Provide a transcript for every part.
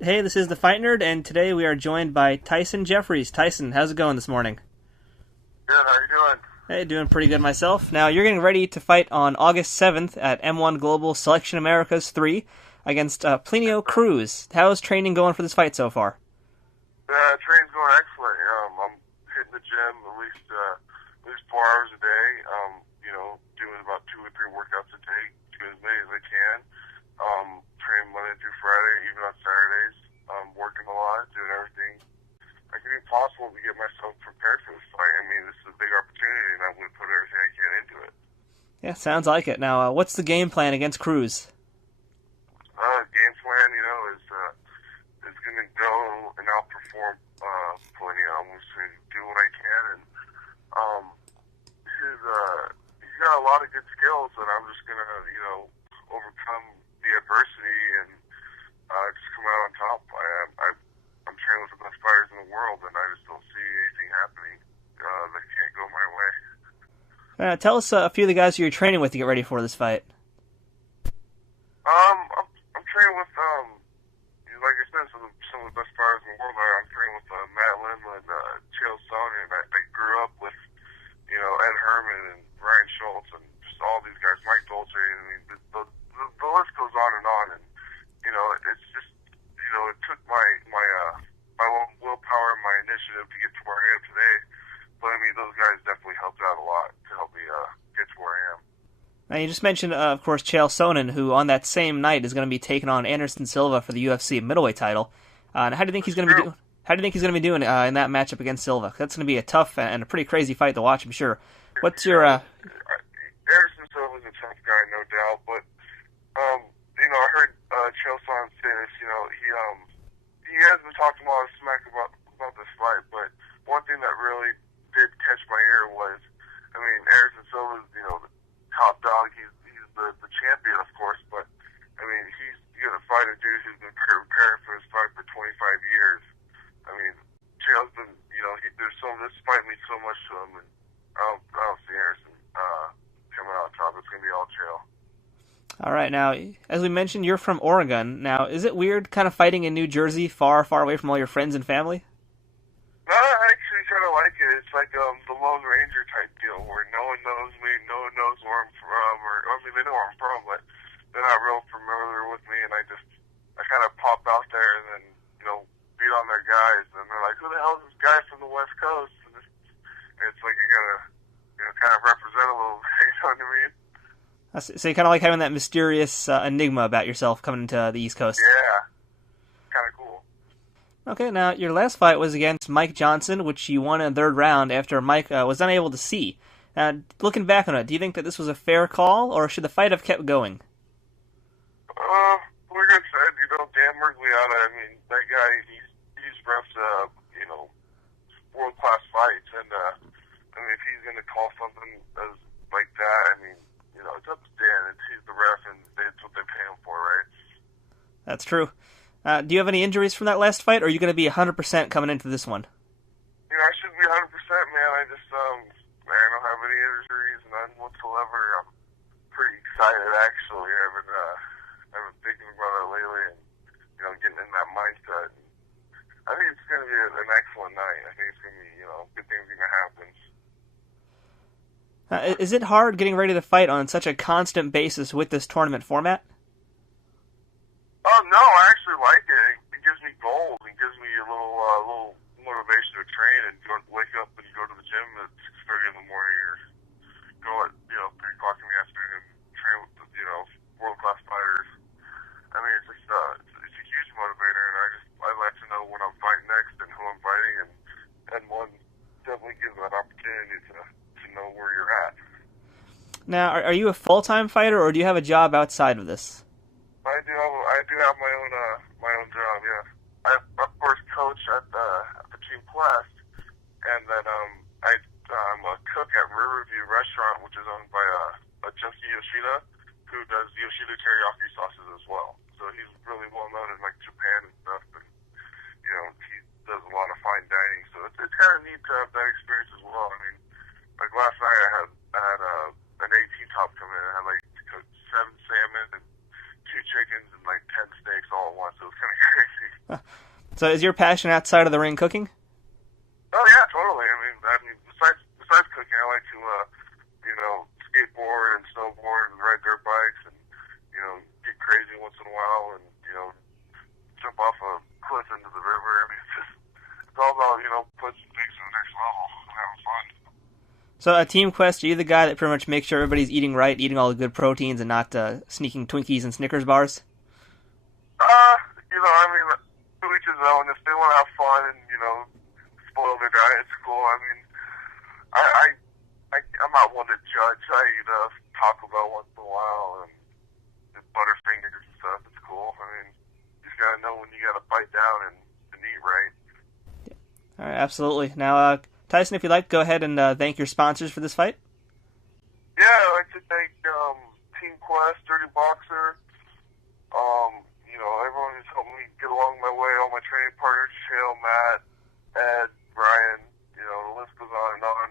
Hey, this is the Fight Nerd, and today we are joined by Tyson Jeffries. Tyson, how's it going this morning? Good, how are you doing? Hey, doing pretty good myself. Now, you're getting ready to fight on August 7th at M-1 Global Selection Americas 3 against Plinio Cruz. How's training going for this fight so far? Training's going excellent. I'm hitting the gym at least 4 hours a day. Doing about 2 or 3 workouts a day, do as many as I can. Train Monday through Friday, even on Saturdays. Working a lot, doing everything I can do possible to get myself prepared for this fight. I mean, this is a big opportunity, and I'm going to put everything I can into it. Yeah, sounds like it. Now, what's the game plan against Cruz? Game plan, is going to go and outperform Plinio. I'm just going to do what I can, and he's got a lot of good skills, and I'm just going to, overcome the adversity and just come out on top. I'm training with the best fighters in the world, and I just don't see anything happening that can't go my way. Tell us a few of the guys you're training with to get ready for this fight. I'm training with, like I said, some of the best fighters in the world. I'm training with Matt Lindland, Chael Sonnen. I grew up with, Ed Herman and Ryan Schultz and just all these guys, Mike Dolce. I mean, the list goes on, and it's just, it took my own willpower and my initiative to get to where I am today. But I mean, those guys definitely helped out a lot to help me get to where I am. Now, you just mentioned, of course, Chael Sonnen, who on that same night is going to be taking on Anderson Silva for the UFC middleweight title. How do you think he's going to be doing? How do you think he's going to be doing in that matchup against Silva? That's going to be a tough and a pretty crazy fight to watch, I'm sure. What's your? Anderson Silva's a tough guy, no doubt. But I heard Chael Sonnen say this. He has been talking a lot of smack about this fight. But one thing that really did catch my ear was, I mean, Anderson Silva's the top dog. He's the champion, of course. But I mean, he's going to fight a dude who's been preparing for this fight for 25 years. I mean, Chael's been, this fight means so much to him, and I don't see Anderson coming out on top. It's going to be all Chael. All right, now, as we mentioned, you're from Oregon. Now, is it weird kind of fighting in New Jersey, far, far away from all your friends and family? No, I actually kind of like it. It's like the Lone Ranger type deal, where no one knows me, no one knows where I'm from, they know where I'm from, but they're not real familiar with me, and I kind of pop out there and then, beat on their guys, and they're like, who the hell is this guy from the West Coast? And it's like you gotta, kind of represent a little bit, you know what I mean? So you kind of like having that mysterious enigma about yourself coming into the East Coast. Yeah, kind of cool. Okay, now, your last fight was against Mike Johnson, which you won in the third round after Mike was unable to see. Looking back on it, do you think that this was a fair call, or should the fight have kept going? Like I said, Dan Mergliata, I mean, that guy, he's refs, world-class fights, and, I mean, if he's going to call something like that, I mean, it's up to Dan, and he's the ref, and that's what they pay him for, right? That's true. Do you have any injuries from that last fight, or are you going to be 100% coming into this one? I should be 100%, man. I don't have any injuries, none whatsoever. I'm pretty excited, actually. I've been thinking about it lately, and, getting in that mindset. I think it's going to be an excellent night. I think it's going to be, good things are going to happen. Is it hard getting ready to fight on such a constant basis with this tournament format? Oh, no, I actually like it. It gives me goals. It gives me a little motivation to train and wake up and go to the gym at 6:30 in the morning or go at, 3 o'clock in the afternoon and train with, world-class fighters. I mean, it's a huge motivator, and I like to know when I'm fighting next and who I'm fighting, and one definitely gives that opportunity to know where you're at. Now, are you a full-time fighter, or do you have a job outside of this? I do have my own job. Yeah, I of course coach at the Team Quest, and then I'm a cook at Riverview Restaurant, which is owned by Junki Yoshida, who does Yoshida teriyaki sauces as well. So he's really well known in like Japan and stuff, and he does a lot of fine dining. So it's kind of neat to have that experience as well. I mean, like last night I had an 18 top come in. I had like 7 salmon and 2 chickens and like 10 steaks all at once. It was kind of crazy. So is your passion outside of the ring cooking? Oh yeah, totally. I mean, besides cooking, I like to, skateboard and snowboard and ride dirt bikes and, get crazy once in a while and, jump off a cliff into the river. I mean, it's all about, pushing things to the next level and having fun. So at Team Quest, are you the guy that pretty much makes sure everybody's eating right, eating all the good proteins and not sneaking Twinkies and Snickers bars? To each his own. If they want to have fun and, spoil their diet, it's cool. I mean, I'm not one to judge. I eat Taco Bell once in a while and Butterfingers and stuff. It's cool. I mean, you just gotta know when you gotta bite down and eat right. All right, absolutely. Now, Tyson, if you'd like, go ahead and thank your sponsors for this fight. Yeah, I'd like to thank Team Quest, Dirty Boxer, everyone who's helped me get along my way, all my training partners, Chael, Matt, Ed, Brian, the list goes on and on.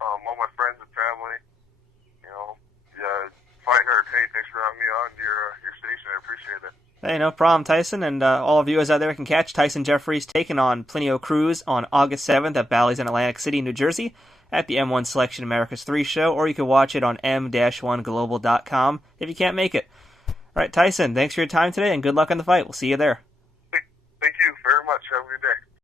All my friends and family, Fight Hurt, hey, thanks for having me on your station. I appreciate it. Hey, no problem, Tyson. And all viewers out there can catch Tyson Jeffries taking on Plinio Cruz on August 7th at Bally's in Atlantic City, New Jersey at the M-1 Selection America's 3 show, or you can watch it on m-1global.com if you can't make it. All right, Tyson, thanks for your time today, and good luck on the fight. We'll see you there. Thank you very much. Have a good day.